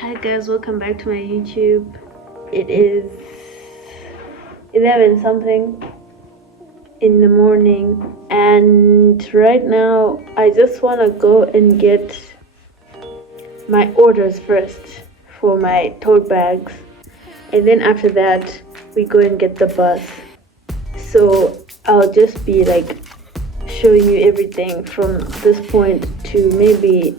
Hi guys, welcome back to my YouTube. It is 11 something in the morning, and right now I just want to go and get my orders first for my tote bags, and then after that we go and get the bus. So I'll just be like showing you everything from this point to maybe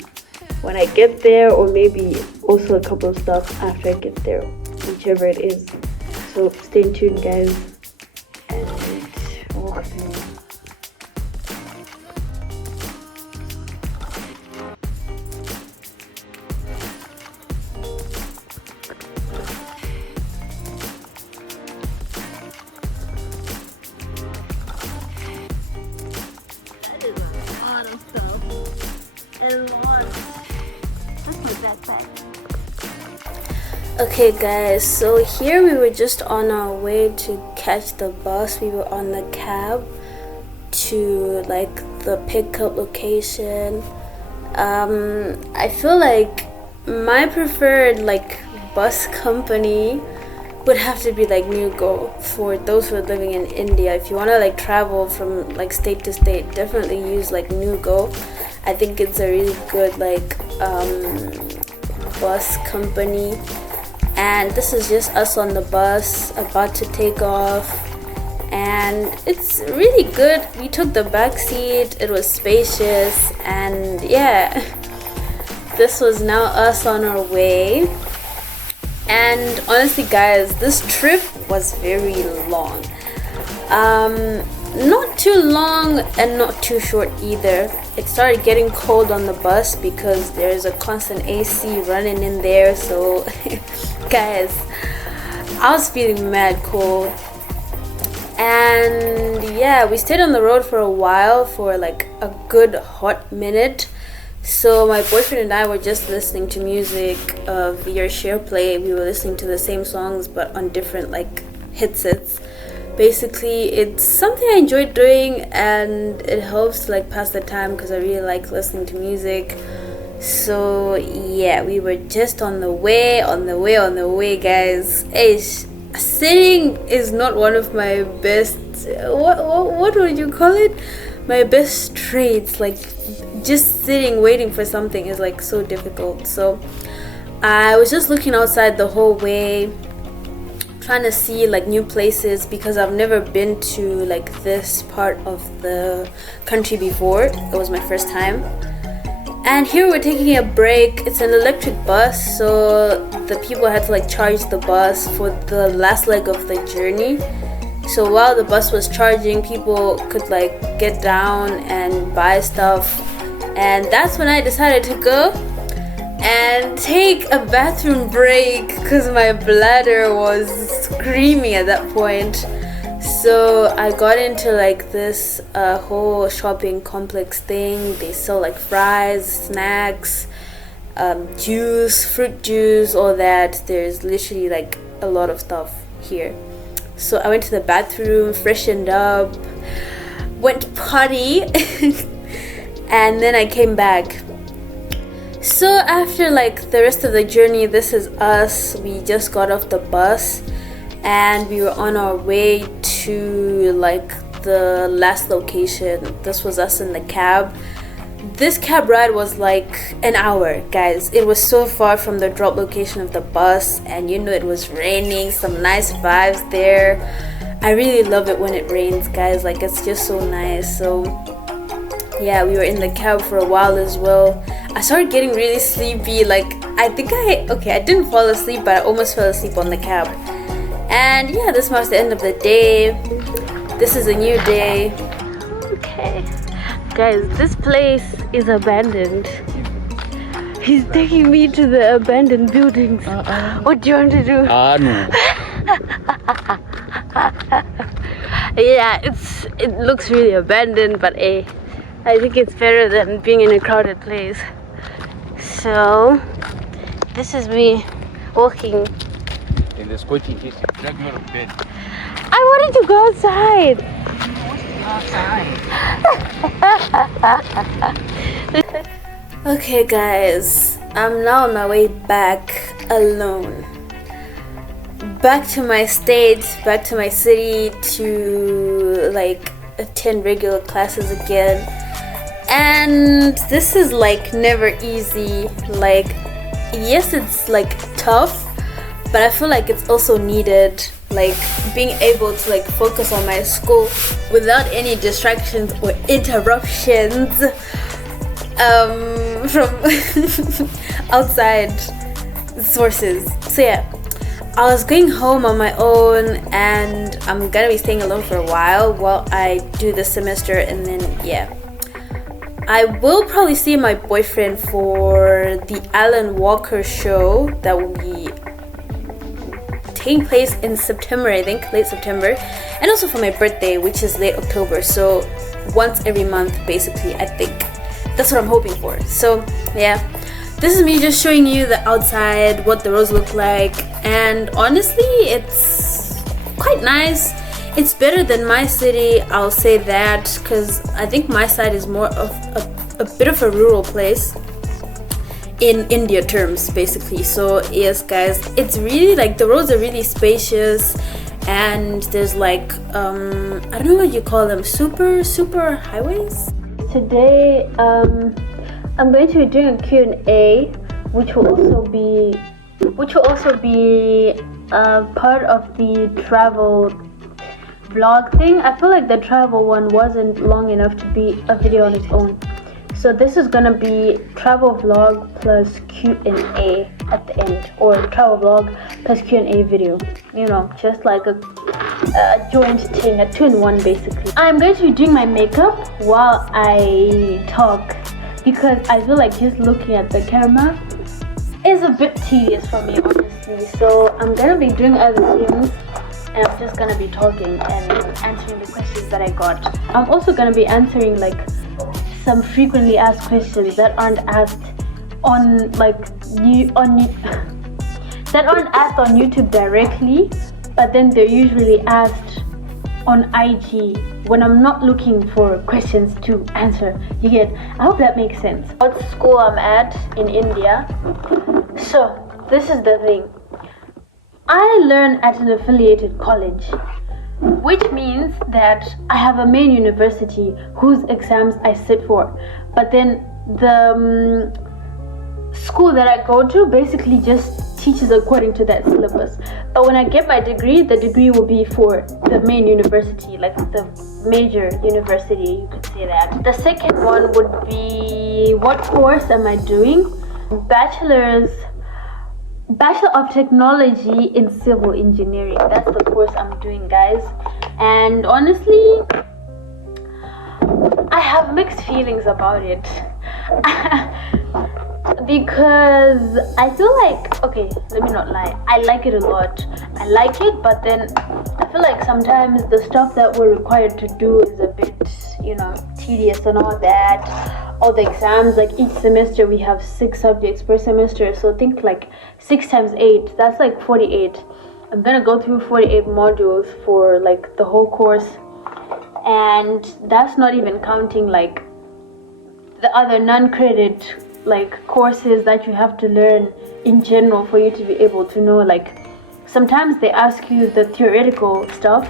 when I get there, or maybe also a couple of stuff after I get there, whichever it is. So stay tuned guys, and that is a lot of stuff. A lot. That's my backpack. Okay guys, so here we were just on our way to catch the bus. We were on the cab to like the pickup location. I feel like my preferred like bus company would have to be like Nugo for those who are living in India. If you want to like travel from like state to state, definitely use like Nugo. I think it's a really good like bus company. And this is just us on the bus about to take off, and it's really good. We took the back seat, it was spacious, and yeah, this was now us on our way. And honestly guys, this trip was very long. Not too long and not too short either. It started getting cold on the bus because there's a constant AC running in there, so guys, I was feeling mad cold. And yeah, we stayed on the road for a while, for like a good hot minute. So my boyfriend and I were just listening to music via SharePlay. We were listening to the same songs but on different like headsets. Basically, it's something I enjoy doing, and it helps to like pass the time because I really like listening to music. So yeah, we were just on the way, guys. Sitting is not one of my best, what would you call it? My best traits. Like just sitting waiting for something is like so difficult. So I was just looking outside the whole way, trying to see like new places because I've never been to like this part of the country before. It was my first time. And here we're taking a break. It's an electric bus, so the people had to like charge the bus for the last leg of the journey. So while the bus was charging, people could like get down and buy stuff. And that's when I decided to go and take a bathroom break because my bladder was screaming at that point. So I got into like this whole shopping complex thing. They sell like fries, snacks, juice, fruit juice, all that. There's literally like a lot of stuff here. So I went to the bathroom, freshened up, went potty, and then I came back. So after like the rest of the journey, this is us. We just got off the bus and we were on our way to like the last location. This was us in the cab. This cab ride was like an hour, guys. It was so far from the drop location of the bus, and you know it was raining, some nice vibes there. I really love it when it rains, guys. Like it's just so nice. So yeah, we were in the cab for a while as well. I started getting really sleepy. Like I didn't fall asleep, but I almost fell asleep on the cab. And yeah, this marks the end of the day. This is a new day. Okay guys, this place is abandoned. He's taking me to the abandoned buildings. What do you want to do? No. Yeah, it looks really abandoned, but I think it's better than being in a crowded place. So this is me walking. In the squatting is regular bed. I wanted to go outside. Okay guys, I'm now on my way back. alone. Back to my state, back to my city to like attend regular classes again. And this is like never easy. Like, yes, it's like tough, but I feel like it's also needed. Like being able to like focus on my school without any distractions or interruptions from outside sources. So yeah, I was going home on my own, and I'm gonna be staying alone for a while I do the semester, and then yeah, I will probably see my boyfriend for the Alan Walker show that will be taking place in September, I think, late September, and also for my birthday, which is late October. So once every month, basically, I think. That's what I'm hoping for. So yeah, this is me just showing you the outside, what the roads look like, and honestly, it's quite nice. It's better than my city, I'll say that, because I think my side is more of a bit of a rural place in India terms, basically. So yes, guys, it's really like the roads are really spacious, and there's like I don't know what you call them, super highways. Today I'm going to be doing a Q&A, which will also be part of the travel vlog thing. I feel like the travel one wasn't long enough to be a video on its own. So this is gonna be travel vlog plus Q&A at the end, or travel vlog plus Q&A video. You know, just like a joint thing, a 2-in-1 basically. I'm going to be doing my makeup while I talk, because I feel like just looking at the camera is a bit tedious for me, honestly. So I'm gonna be doing other things, and I'm just gonna be talking and answering the questions that I got. I'm also gonna be answering like some frequently asked questions that aren't asked on that aren't asked on YouTube directly, but then they're usually asked on IG when I'm not looking for questions to answer. You get? I hope that makes sense. What school I'm at in India. So this is the thing. I learn at an affiliated college, which means that I have a main university whose exams I sit for. But then the school that I go to basically just teaches according to that syllabus. But when I get my degree, the degree will be for the main university, like the major university, you could say that. The second one would be, what course am I doing? Bachelor of Technology in Civil Engineering. That's the course I'm doing, guys. And honestly, I have mixed feelings about it. Because I feel like, okay, let me not lie, I like it a lot. I like it, but then I feel like sometimes the stuff that we're required to do is a bit, tedious and all that. All the exams, like each semester we have 6 subjects per semester, so think like 6 times 8, that's like 48. I'm gonna go through 48 modules for like the whole course, and that's not even counting like the other non-credit like courses that you have to learn in general for you to be able to know. Like sometimes they ask you the theoretical stuff,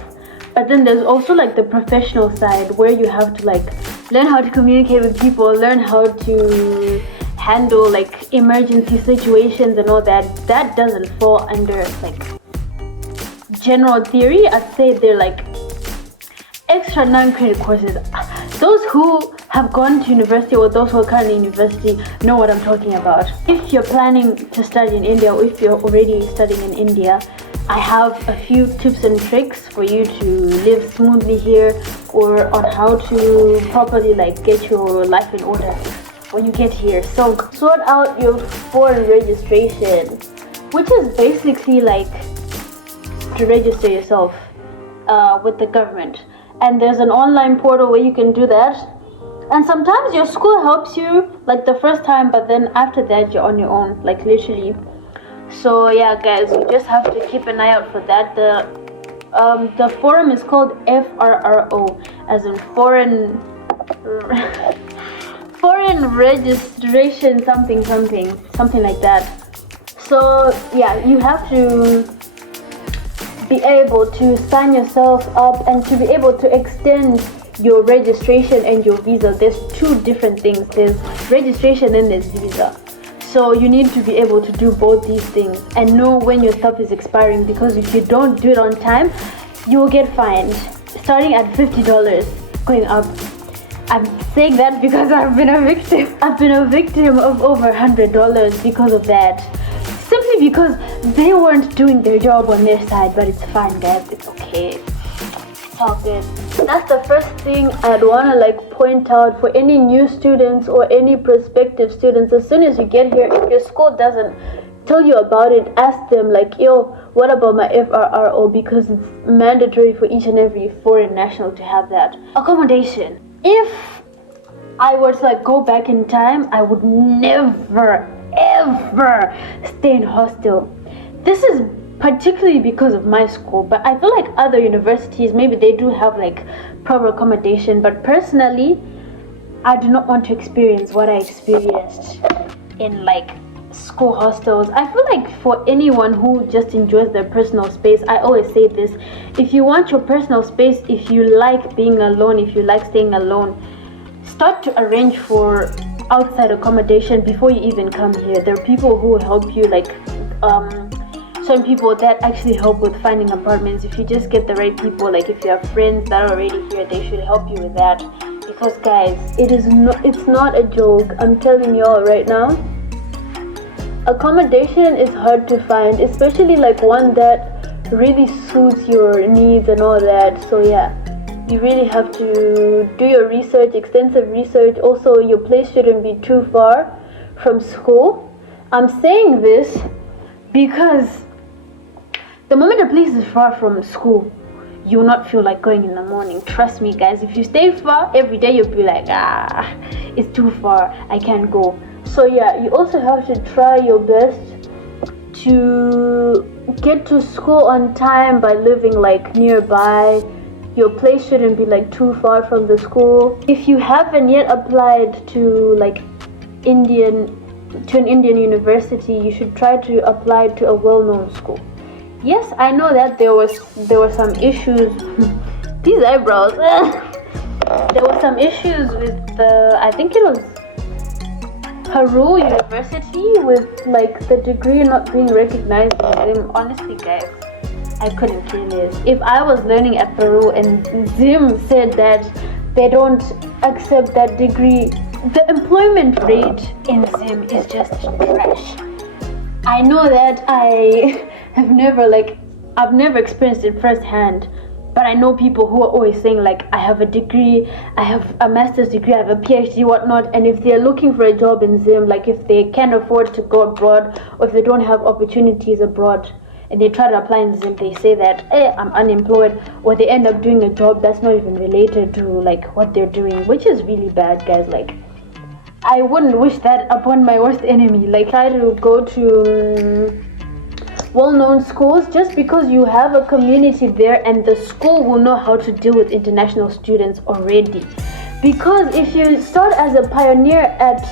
but then there's also like the professional side where you have to like learn how to communicate with people, learn how to handle like emergency situations and all that. That doesn't fall under like general theory. I'd say they're like extra non-credit courses. Those who have gone to university or those who are currently in university know what I'm talking about. If you're planning to study in India, or if you're already studying in India, I have a few tips and tricks for you to live smoothly here, or on how to properly like get your life in order when you get here. So sort out your foreign registration, which is basically like to register yourself with the government. And there's an online portal where you can do that. And sometimes your school helps you like the first time, but then after that you're on your own, like literally. So yeah, guys, you just have to keep an eye out for that. The forum is called FRRO, as in foreign registration something like that. So yeah, you have to be able to sign yourself up and to be able to extend your registration and your visa. There's two different things. There's registration and there's visa. So you need to be able to do both these things and know when your stuff is expiring, because if you don't do it on time, you will get fined, starting at $50 going up. I'm saying that because I've been a victim. I've been a victim of over $100 because of that. Simply because they weren't doing their job on their side, but it's fine, guys. It's okay. It's all good. That's the first thing I'd want to point out for any new students or any prospective students. As soon as you get here, if your school doesn't tell you about it, ask them yo, what about my FRRO? Because it's mandatory for each and every foreign national to have that. Accommodation. If I were to go back in time, I would never ever stay in hostel. This is particularly because of my school, but I feel like other universities, maybe they do have proper accommodation, but personally I do not want to experience what I experienced in school hostels. I feel like for anyone who just enjoys their personal space, I always say this: if you want your personal space, if you like being alone, if you like staying alone, start to arrange for outside accommodation before you even come here. There are people who will help you, some people that actually help with finding apartments. If you just get the right people, if you have friends that are already here, they should help you with that. Because guys, it's not a joke. I'm telling y'all right now, accommodation is hard to find, especially one that really suits your needs and all that. So yeah, you really have to do your research, extensive research. Also, your place shouldn't be too far from school. I'm saying this because the moment a place is far from school, you will not feel like going in the morning. Trust me, guys. If you stay far every day, you'll be like, it's too far, I can't go. So yeah, you also have to try your best to get to school on time by living nearby. Your place shouldn't be too far from the school. If you haven't yet applied to an Indian university, you should try to apply to a well-known school. Yes, I know that there were some issues. These eyebrows. There were some issues with I think it was Peru University, with the degree not being recognized. Honestly, guys, I couldn't care less. If I was learning at Peru and Zim said that they don't accept that degree, the employment rate in Zim is just trash. I know that I have I've never experienced it firsthand, but I know people who are always saying I have a degree, I have a master's degree, I have a PhD, whatnot, and if they're looking for a job in Zim, if they can't afford to go abroad, or if they don't have opportunities abroad, and they try to apply in Zim, they say that, I'm unemployed, or they end up doing a job that's not even related to what they're doing, which is really bad, guys. I wouldn't wish that upon my worst enemy. Try to go to well-known schools, just because you have a community there and the school will know how to deal with international students already. Because if you start as a pioneer at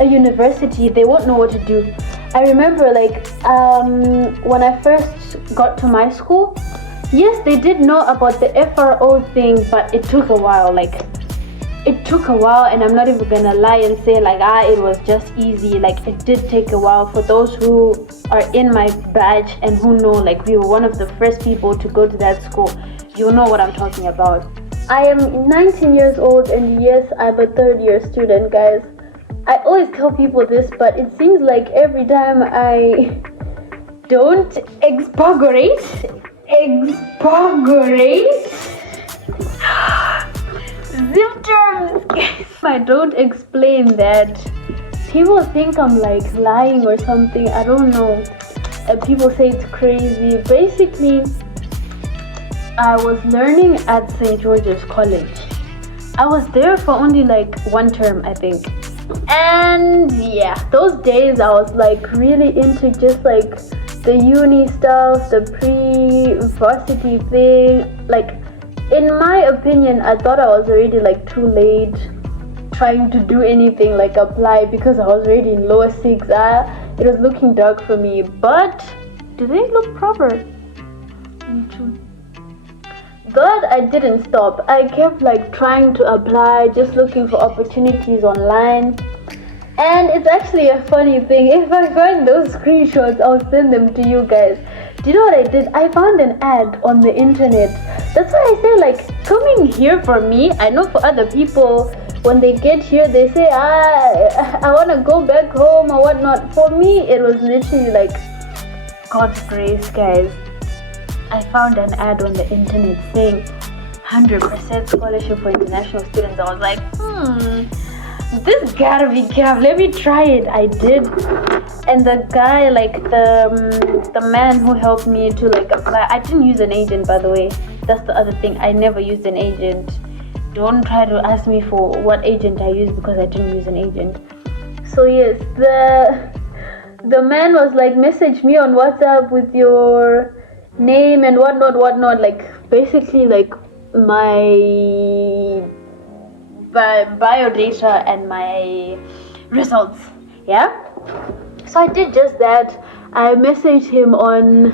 a university, they won't know what to do. I remember when I first got to my school, yes, they did know about the FRO thing, but it took a while. It took a while, and I'm not even gonna lie and say it was just easy. It did take a while. For those who are in my batch and who know we were one of the first people to go to that school, you'll know what I'm talking about. I am 19 years old, and yes, I'm a third year student, guys. I always tell people this, but it seems every time I don't expurgate Zip terms. I don't explain that, people think I'm lying or something. I don't know. People say it's crazy. Basically, I was learning at St. George's College. I was there for only 1 term, I think. And yeah, those days I was really into just the uni stuff, the pre-varsity thing. In my opinion, I thought I was already too late trying to do anything apply, because I was already in lower 6. it was looking dark for me. But do they look proper? But I didn't stop. I kept like trying to apply, just looking for opportunities online. And it's actually a funny thing. If I find those screenshots, I'll send them to you guys. Do you know what I did? I found an ad on the internet. That's why I say, like, coming here for me, I know for other people, when they get here, they say, I want to go back home or whatnot. For me, it was literally like God's grace, guys. I found an ad on the internet saying 100% scholarship for international students. I was like, this gotta be cap. Let me try it. I did, and the guy, like the man who helped me to like apply. I didn't use an agent, by the way. That's the other thing. I never used an agent. Don't try to ask me for what agent I used because I didn't use an agent. So yes, the man was like, message me on WhatsApp with your name and whatnot. Like basically like my bio data and my results. Yeah, so I did just that. I messaged him on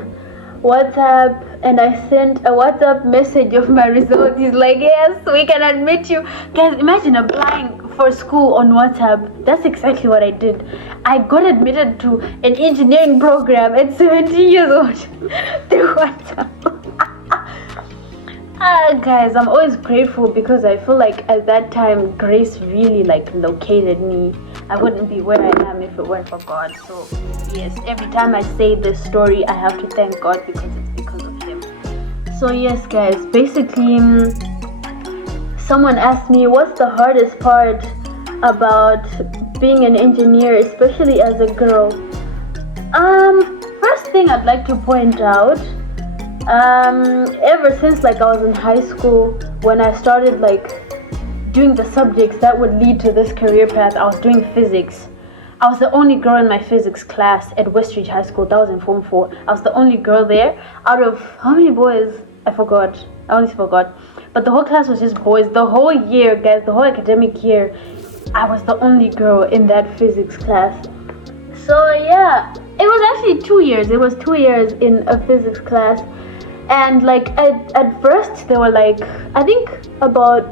WhatsApp and I sent a WhatsApp message of my results. He's like, yes, we can admit you. Guys, imagine applying for school on WhatsApp. That's exactly what I did. I got admitted to an engineering program at 17 years old through WhatsApp. Guys, I'm always grateful because I feel like at that time grace really like located me. I wouldn't be where I am if it weren't for God. So yes, every time I say this story, I have to thank God because it's because of him. So yes, guys, basically someone asked me what's the hardest part about being an engineer, especially as a girl. First thing I'd like to point out, ever since like I was in high school, when I started like doing the subjects that would lead to this career path, I was doing physics. I was the only girl in my physics class at Westridge High School. That was in Form 4. I was the only girl there out of how many boys? I forgot. I honestly forgot. But the whole class was just boys. The whole year, guys, the whole academic year, I was the only girl in that physics class. So yeah, it was actually 2 years. It was 2 years in a physics class. And like at first there were like I think about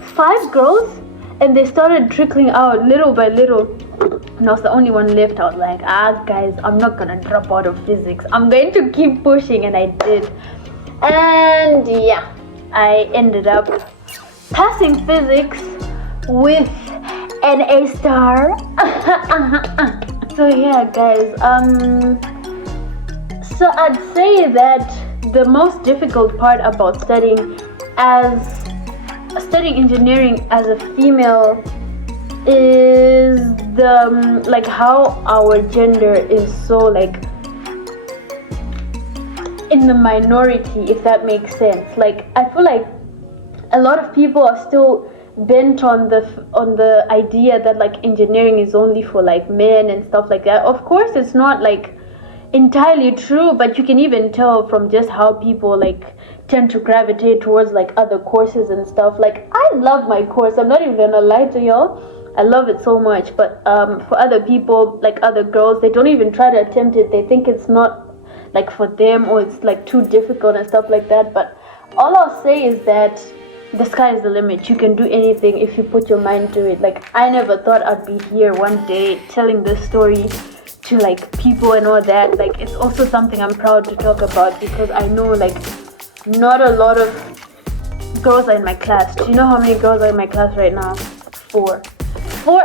5 girls, and they started trickling out little by little, and I was the only one left. I was like, guys, I'm not gonna drop out of physics. I'm going to keep pushing, and I did. And yeah, I ended up passing physics with an A star. So yeah, guys, so I'd say that the most difficult part about studying engineering as a female is the like how our gender is so like in the minority, if that makes sense. Like I feel like a lot of people are still bent on the idea that like engineering is only for like men and stuff like that. Of course it's not like entirely true, but you can even tell from just how people like tend to gravitate towards like other courses and stuff. Like I love my course, I'm not even gonna lie to y'all, I love it so much, but for other people, like other girls, they don't even try to attempt it. They think it's not like for them, or it's like too difficult and stuff like that. But all I'll say is that the sky is the limit. You can do anything if you put your mind to it. Like I never thought I'd be here one day telling this story to like people and all that. Like it's also something I'm proud to talk about, because I know like not a lot of girls are in my class. Do you know how many girls are in my class right now? 4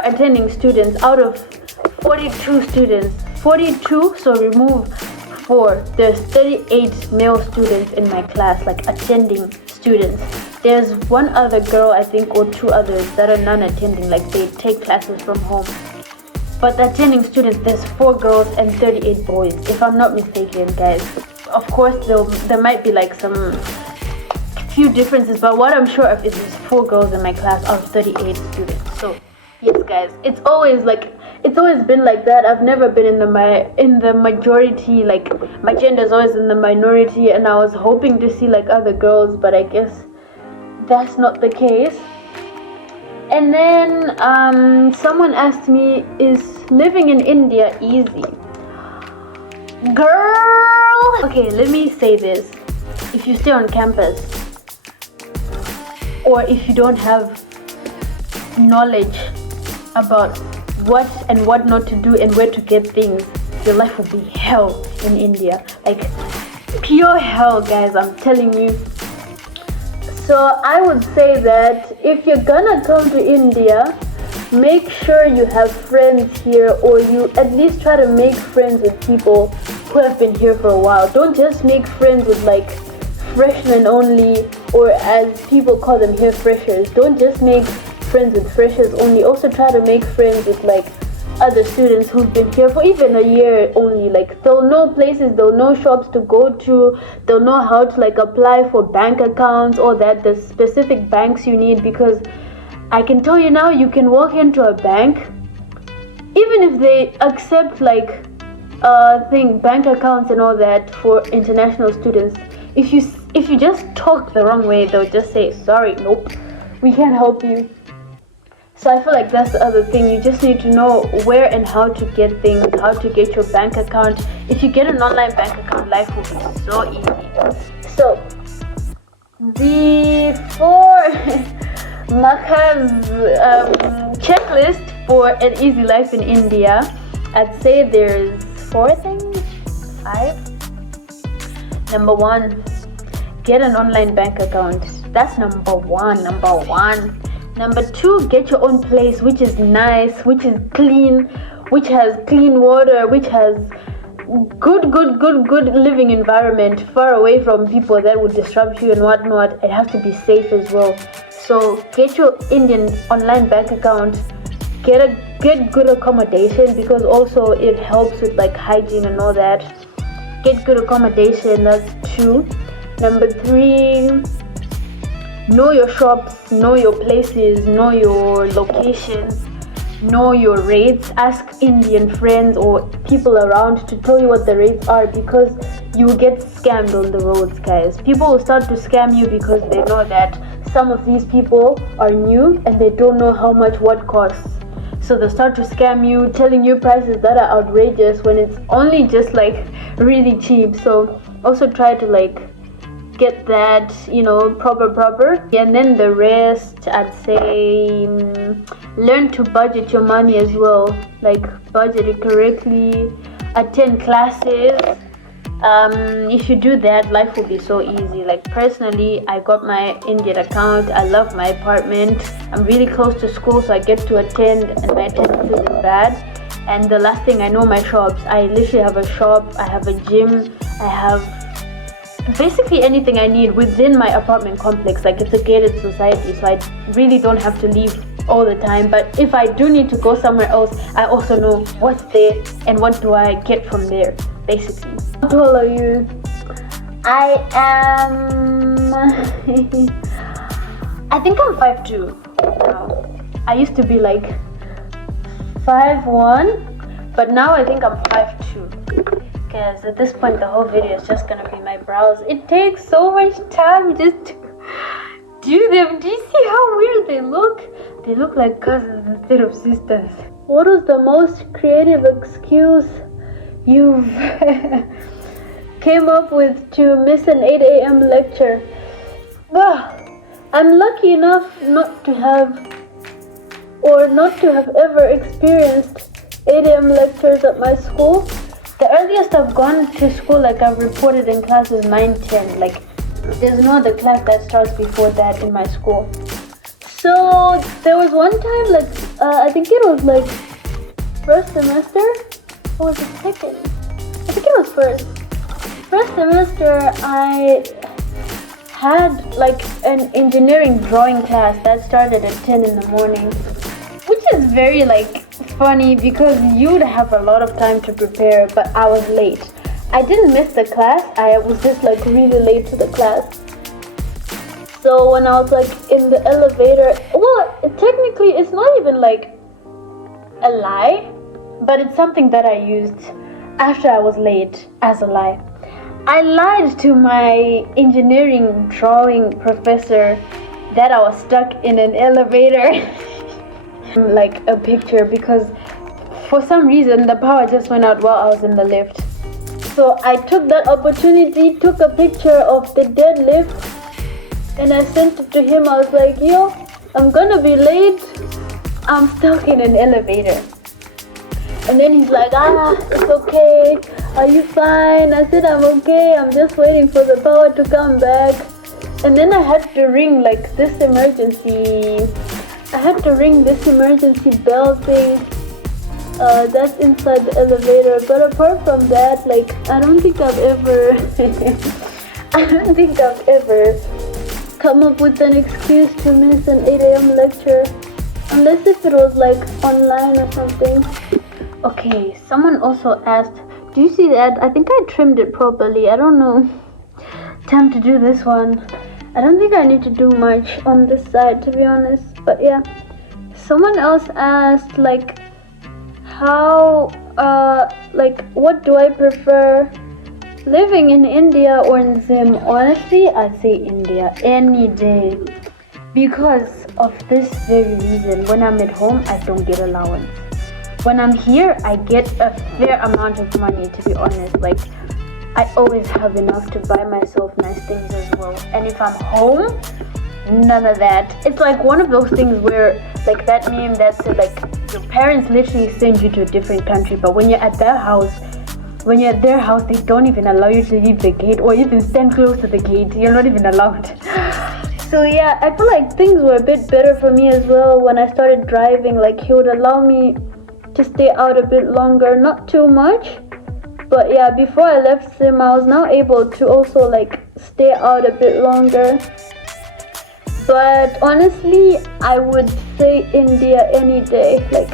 attending students out of 42 students. 42, so remove 4. There's 38 male students in my class, like attending students. There's one other girl, I think, or 2 others that are non-attending, like they take classes from home. But the attending students, there's 4 girls and 38 boys, if I'm not mistaken, guys. Of course, there might be like some few differences, but what I'm sure of is there's 4 girls in my class out of 38 students. So yes, guys, it's always been like that. I've never been in the majority. Like my gender is always in the minority, and I was hoping to see like other girls, but I guess that's not the case. And then someone asked me, is living in India easy? Girl! Okay, let me say this. If you stay on campus, or if you don't have knowledge about what and what not to do and where to get things, your life will be hell in India. Like, pure hell, guys, I'm telling you. So I would say that if you're gonna come to India, make sure you have friends here, or you at least try to make friends with people who have been here for a while. Don't just make friends with like freshmen only, or as people call them here, freshers. Don't just make friends with freshers only. Also try to make friends with like other students who've been here for even a year only. Like, they'll know places, they'll know shops to go to, they'll know how to like apply for bank accounts, or that the specific banks you need, because I can tell you now, you can walk into a bank, even if they accept like bank accounts and all that for international students. If you just talk the wrong way, they'll just say, sorry, nope, we can't help you. So I feel like that's the other thing. You just need to know where and how to get things, how to get your bank account. If you get an online bank account, life will be so easy. So the 4 Maka's checklist for an easy life in India, I'd say there's 4 things, 5. Number 1, get an online bank account. That's number one. Number 2, get your own place, which is nice, which is clean, which has clean water, which has good living environment, far away from people that would disrupt you and whatnot. It has to be safe as well. So get your Indian online bank account, get good accommodation, because also it helps with like hygiene and all that. Get good accommodation, that's 2. Number 3, know your shops, know your places, know your locations, know your rates. Ask Indian friends or people around to tell you what the rates are, because you will get scammed on the roads, guys. People will start to scam you because they know that some of these people are new and they don't know how much what costs. So they'll start to scam you, telling you prices that are outrageous when it's only just like really cheap. So also try to like get that, proper. And then the rest, I'd say, learn to budget your money as well. Like, budget it correctly, attend classes. If you do that, life will be so easy. Like, personally, I got my Indian account. I love my apartment. I'm really close to school, so I get to attend, and my attendance isn't bad. And the last thing, I know my shops. I literally have a shop, I have a gym, I have basically anything I need within my apartment complex. Like, it's a gated society, so I really don't have to leave all the time. But if I do need to go somewhere else, I also know what's there and what do I get from there, basically. How tall are you? I am I think I'm 5'2" now. I used to be like 5'1", but now I think I'm 5'2". Because at this point the whole video is just gonna be my brows. It takes so much time just to do them. Do you see how weird they look? They look like cousins instead of sisters. What is the most creative excuse you've came up with to miss an 8 a.m. lecture? I'm lucky enough not to have ever experienced 8 a.m. lectures at my school. The earliest I've gone to school, like I've reported in class, is 9-10. Like, there's no other class that starts before that in my school. So there was one time, like I think it was like first semester, or was it second? I think it was first. First semester, I had like an engineering drawing class that started at 10 in the morning, which is very like funny because you'd have a lot of time to prepare, but I was late. I didn't miss the class, I was just like really late to the class. So when I was like in the elevator, well, technically it's not even like a lie, but it's something that I used after I was late as a lie. I lied to my engineering drawing professor that I was stuck in an elevator. like a picture because for some reason the power just went out while I was in the lift. So I took that opportunity, took a picture of the dead lift, and I sent it to him. I was like, yo, I'm gonna be late. I'm stuck in an elevator. And then he's like, it's okay. Are you fine? I said, I'm okay. I'm just waiting for the power to come back. And then I had to ring like this emergency. I had to ring this emergency bell thing. That's inside the elevator. But apart from that, like, I don't think I've ever come up with an excuse to miss an 8 a.m. lecture. Unless if it was like online or something. Okay, someone also asked, do you see that? I think I trimmed it properly. I don't know. Time to do this one. I don't think I need to do much on this side, to be honest. But yeah. Someone else asked, like, how, what do I prefer? Living in India or in Zim? Honestly, I'd say India any day. Because of this very reason. When I'm at home, I don't get allowance. When I'm here, I get a fair amount of money, to be honest. Like, I always have enough to buy myself nice things as well. And if I'm home, none of that. It's like one of those things where, like that meme that said, like, your parents literally send you to a different country, but when you're at their house, they don't even allow you to leave the gate or even stand close to the gate. You're not even allowed. So yeah, I feel like things were a bit better for me as well when I started driving. Like, he would allow me to stay out a bit longer, not too much. But yeah, before I left Sim, I was now able to also like stay out a bit longer. But honestly, I would say India any day. Like,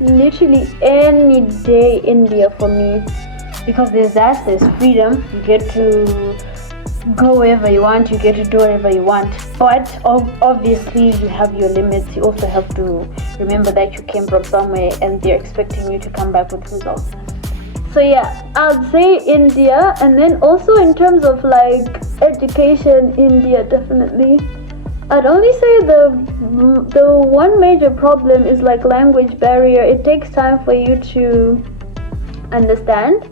literally any day India for me. Because there's freedom. You get to go wherever you want, you get to do whatever you want. But obviously you have your limits. You also have to remember that you came from somewhere and they're expecting you to come back with results. So yeah, I'd say India. And then also in terms of like education, India definitely. I'd only say the one major problem is like language barrier. It takes time for you to understand.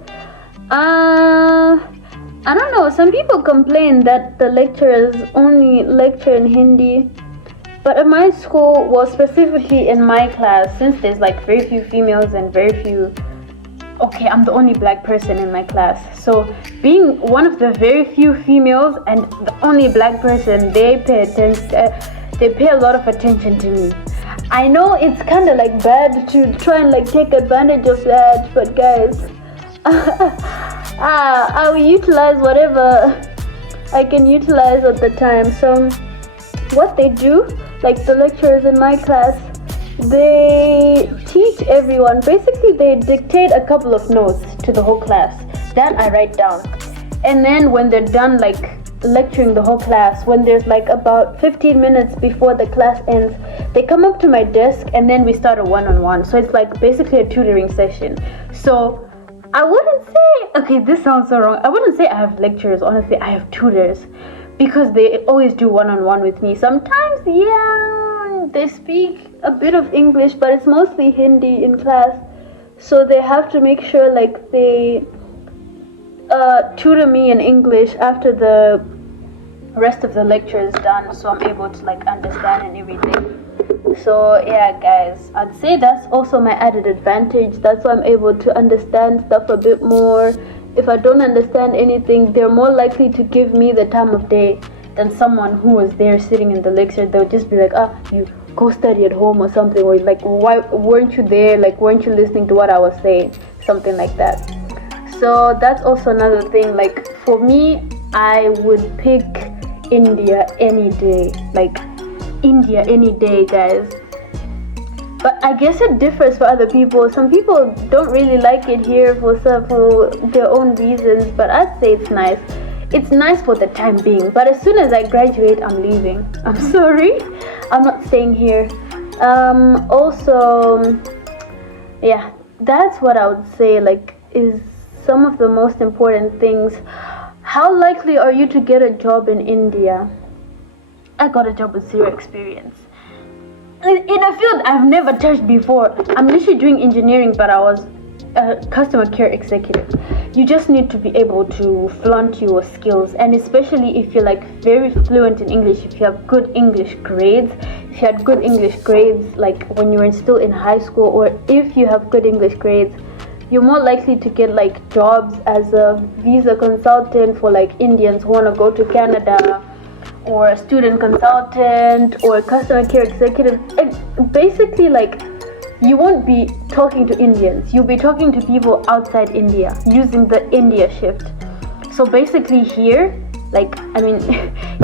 I don't know, some people complain that the lecturers only lecture in Hindi. But at my school, well, specifically in my class, since there's like very few females and very few, I'm the only black person in my class. So being one of the very few females and the only black person, they pay a lot of attention to me. I know it's kind of like bad to try and like take advantage of that, but guys, I will utilize whatever I can utilize at the time. So what they do, like the lecturers in my class, they teach everyone. Basically, they dictate a couple of notes to the whole class. That I write down. And then when they're done like lecturing the whole class, when there's like about 15 minutes before the class ends, they come up to my desk and then we start a one-on-one. So it's like basically a tutoring session. So I wouldn't say, this sounds so wrong. I wouldn't say I have lecturers. Honestly, I have tutors because they always do one-on-one with me. Sometimes, they speak a bit of English, but it's mostly Hindi in class. So they have to make sure like they tutor me in English after the rest of the lecture is done, so I'm able to like understand and everything. So yeah, guys, I'd say that's also my added advantage. That's why I'm able to understand stuff a bit more. If I don't understand anything, they're more likely to give me the time of day than someone who was there sitting in the lecture. They'll just be like, you go study at home or something, or like, why weren't you there? Like, weren't you listening to what I was saying? Something like that. So that's also another thing. Like, for me, I would pick India any day. Like, India any day, guys. But I guess it differs for other people. Some people don't really like it here for their own reasons, but I'd say it's nice. It's nice for the time being, but as soon as I graduate, I'm leaving. I'm sorry, I'm not staying here. Also, yeah, that's what I would say, like, is some of the most important things. How likely are you to get a job in India? I got a job with zero experience. in a field I've never touched before. I'm literally doing engineering, but I was a customer care executive. You just need to be able to flaunt your skills, and especially if you're like very fluent in English, if you have good English grades, if you had good English grades like when you were still in high school, or if you have good English grades, you're more likely to get like jobs as a visa consultant for like Indians who want to go to Canada, or a student consultant, or a customer care executive. And basically, like, you won't be talking to Indians, you'll be talking to people outside India using the India shift. So basically here, like, I mean,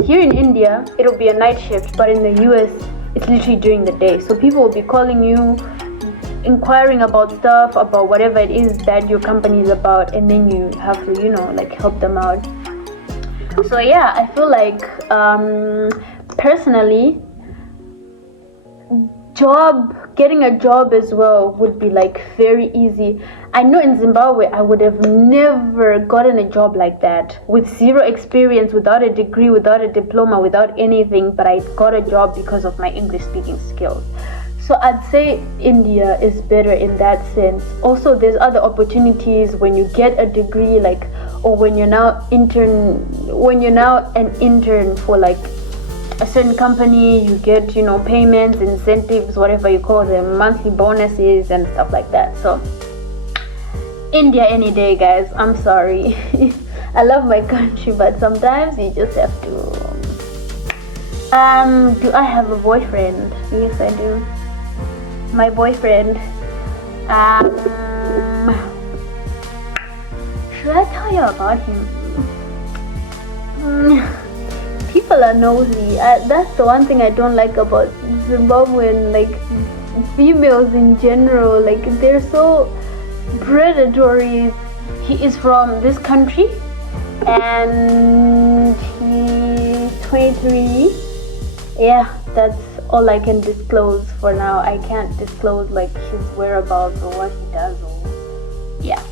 here in India, it'll be a night shift, but in the US, it's literally during the day. So people will be calling you, inquiring about stuff, about whatever it is that your company is about, and then you have to, you know, like, help them out. So yeah, I feel like personally, getting a job as well would be like very easy. I know in Zimbabwe I would have never gotten a job like that, with zero experience, without a degree, without a diploma, without anything, but I got a job because of my English speaking skills. So I'd say India is better in that sense. Also, there's other opportunities when you get a degree, like, or when you're now an intern for like a certain company, you get, you know, payments, incentives, whatever you call them, monthly bonuses and stuff like that. So India any day, guys. I'm sorry. I love my country, but sometimes you just have to. Do I have a boyfriend? Yes, I do. My boyfriend. Should I tell you about him? People are nosy. That's the one thing I don't like about Zimbabwean, like, females in general. Like, they're so predatory. He is from this country, and he's 23. Yeah, that's all I can disclose for now. I can't disclose like his whereabouts or what he does, or yeah.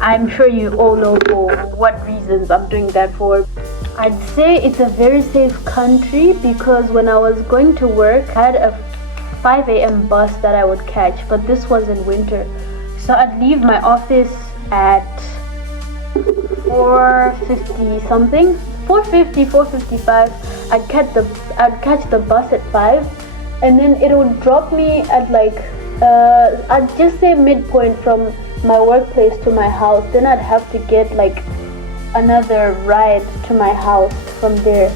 I'm sure you all know for what reasons I'm doing that for. I'd say it's a very safe country because when I was going to work, I had a 5 a.m. bus that I would catch, but this was in winter. So I'd leave my office at 4:50 something, 4:50, 4:55. I'd catch the bus at 5, and then it would drop me at like, I'd just say midpoint from my workplace to my house. Then I'd have to get like another ride to my house from there.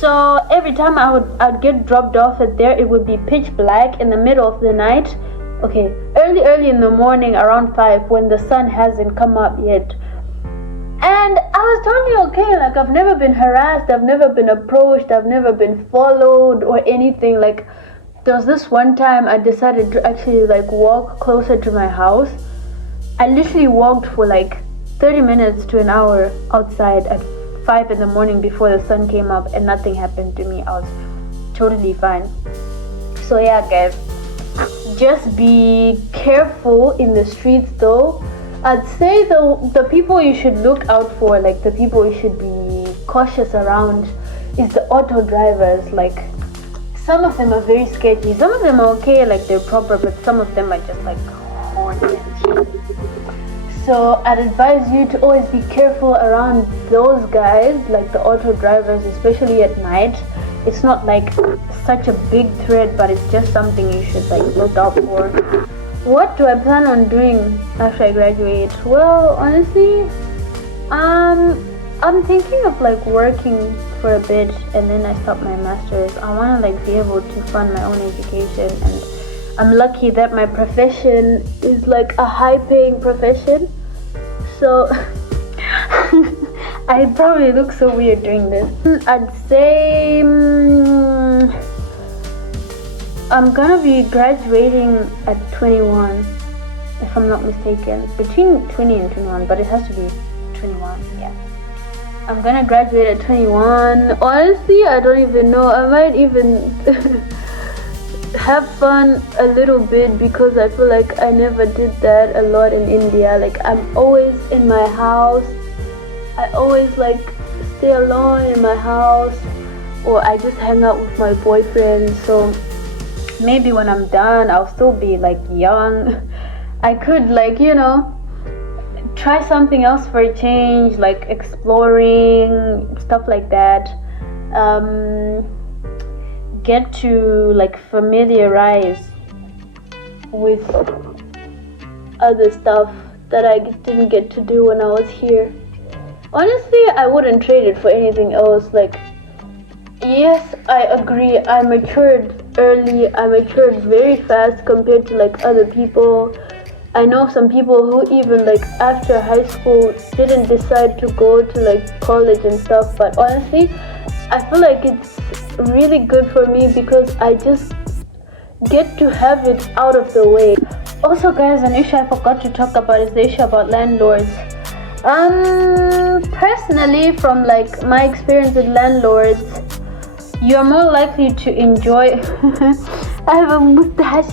So every time I'd get dropped off at there, it would be pitch black in the middle of the night. Okay, early in the morning, around 5, when the sun hasn't come up yet. And I was totally okay. Like, I've never been harassed, I've never been approached, I've never been followed or anything. Like, there was this one time I decided to actually like walk closer to my house. I literally walked for like 30 minutes to an hour outside at 5 in the morning before the sun came up, and nothing happened to me. I was totally fine. So yeah, guys, just be careful in the streets though. I'd say the people you should look out for, like the people you should be cautious around, is the auto drivers. Like, some of them are very sketchy, some of them are okay, like they're proper, but some of them are just like horny and shit. So I'd advise you to always be careful around those guys, like the auto drivers, especially at night. It's not like such a big threat, but it's just something you should like look out for. What do I plan on doing after I graduate? Well, honestly, I'm thinking of like working for a bit, and then I start my master's. I want to like be able to fund my own education, and I'm lucky that my profession is like a high-paying profession. So I probably look so weird doing this. I'd say I'm gonna be graduating at 21, if I'm not mistaken. Between 20 and 21, but it has to be 21, yeah. I'm gonna graduate at 21. Honestly, I don't even know. I might even have fun a little bit, because I feel like I never did that a lot in India. Like, I'm always in my house. I always like stay alone in my house, or I just hang out with my boyfriend. So maybe when I'm done I'll still be like young. I could like, you know, try something else for a change, like exploring stuff like that. Get to like familiarize with other stuff that I didn't get to do when I was here. Honestly, I wouldn't trade it for anything else. Like, yes, I agree, I matured early, I matured very fast compared to like other people. I know some people who even like after high school didn't decide to go to like college and stuff, but honestly I feel like it's really good for me because I just get to have it out of the way. Also guys, an issue I forgot to talk about is the issue about landlords. Personally, from like my experience with landlords, you're more likely to enjoy I have a mustache.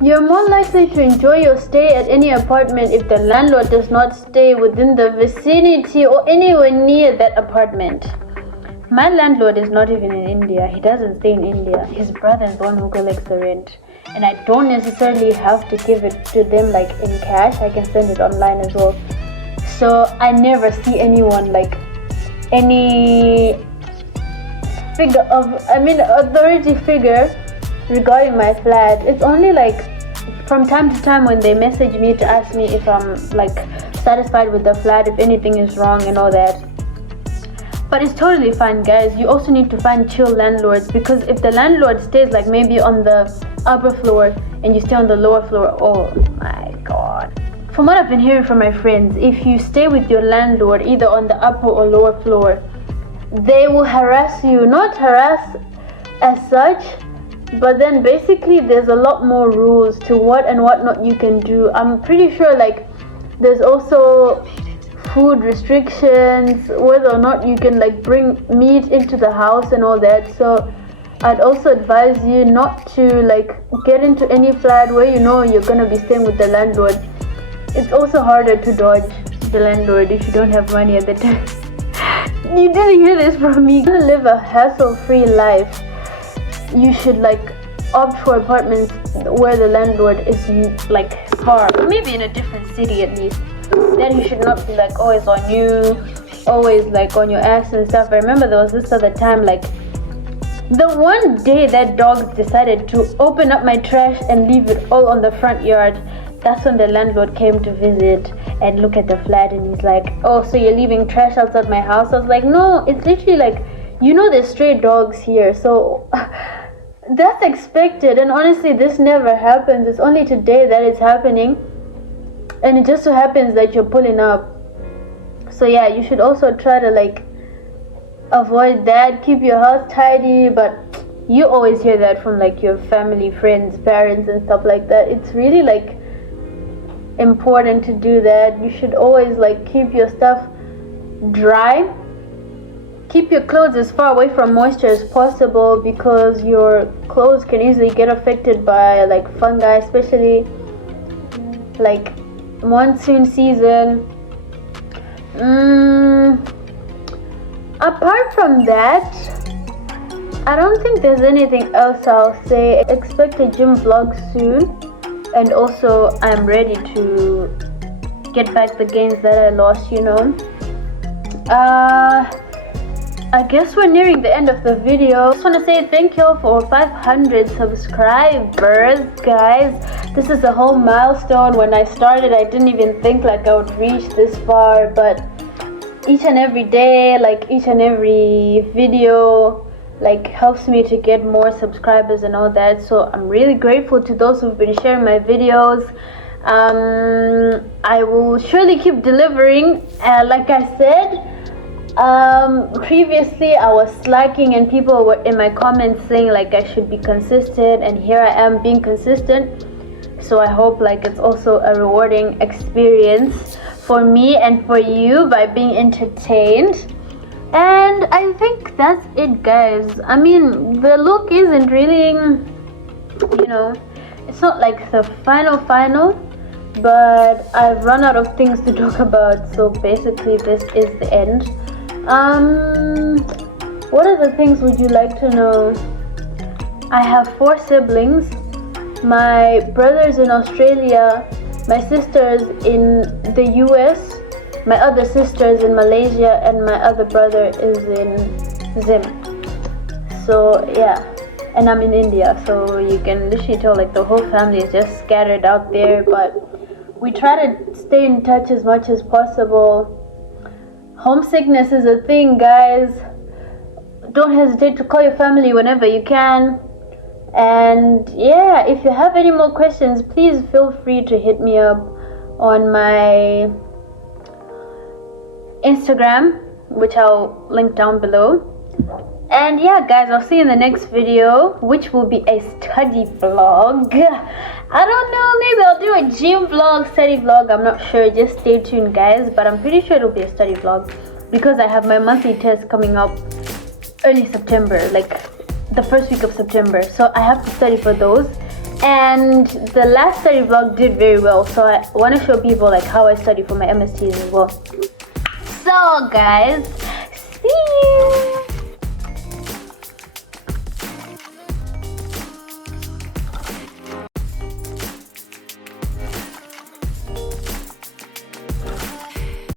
You're more likely to enjoy your stay at any apartment if the landlord does not stay within the vicinity or anywhere near that apartment. My landlord is not even in India. He doesn't stay in India. His brother is the one who collects the rent. And I don't necessarily have to give it to them like in cash. I can send it online as well. So I never see anyone like any figure of, authority figure regarding my flat. It's only like from time to time when they message me to ask me if I'm like satisfied with the flat, if anything is wrong and all that. But it's totally fine guys. You also need to find chill landlords, because if the landlord stays like maybe on the upper floor and you stay on the lower floor, oh my god. From what I've been hearing from my friends, if you stay with your landlord either on the upper or lower floor, they will harass you. Not harass as such, but then basically there's a lot more rules to what and what not you can do. I'm pretty sure like there's also food restrictions, whether or not you can like bring meat into the house and all that. So I'd also advise you not to like get into any flat where you know you're gonna be staying with the landlord. It's also harder to dodge the landlord if you don't have money at the time. You didn't hear this from me. To live a hassle-free life, you should like opt for apartments where the landlord is like far, maybe in a different city at least. Then you should not be like always on you, always like on your ass and stuff. I remember there was this other time, like the one day that dog decided to open up my trash and leave it all on the front yard. That's when the landlord came to visit and look at the flat, and he's like, oh, so you're leaving trash outside my house? I was like, no, it's literally like, you know, there's stray dogs here, so that's expected. And honestly, this never happens. It's only today that it's happening, and it just so happens that you're pulling up. So yeah, you should also try to like avoid that. Keep your house tidy. But you always hear that from like your family, friends, parents and stuff like that. It's really like important to do that. You should always like keep your stuff dry. Keep your clothes as far away from moisture as possible, because your clothes can easily get affected by like fungi, especially like monsoon season. Apart from that, I don't think there's anything else I'll say. Expect a gym vlog soon, and also I'm ready to get back the gains that I lost, you know. I guess we're nearing the end of the video. I just want to say thank you all for 500 subscribers, guys. This is a whole milestone. When I started, I didn't even think like I would reach this far, but each and every day, like each and every video, like helps me to get more subscribers and all that. So I'm really grateful to those who've been sharing my videos. I will surely keep delivering. Like I said, previously I was slacking and people were in my comments saying like I should be consistent, and here I am being consistent. So I hope like it's also a rewarding experience for me and for you by being entertained. And I think that's it, guys. I mean, the look isn't really, you know, it's not like the final, but I've run out of things to talk about. So basically this is the end. What other things would you like to know? I have 4 siblings. My brother's in Australia, my sister's in the US, my other sister's in Malaysia, and my other brother is in Zim. So yeah, and I'm in India, so you can literally tell like the whole family is just scattered out there, but we try to stay in touch as much as possible. Homesickness is a thing, guys. Don't hesitate to call your family whenever you can. And yeah, if you have any more questions, please feel free to hit me up on my Instagram, which I'll link down below. And yeah, guys, I'll see you in the next video, which will be a study vlog. I don't know, maybe I'll do a gym vlog, study vlog, I'm not sure. Just stay tuned, guys, but I'm pretty sure it'll be a study vlog because I have my monthly test coming up early September, like the first week of September, so I have to study for those. And the last study vlog did very well, so I want to show people like how I study for my MSTs as well. So guys,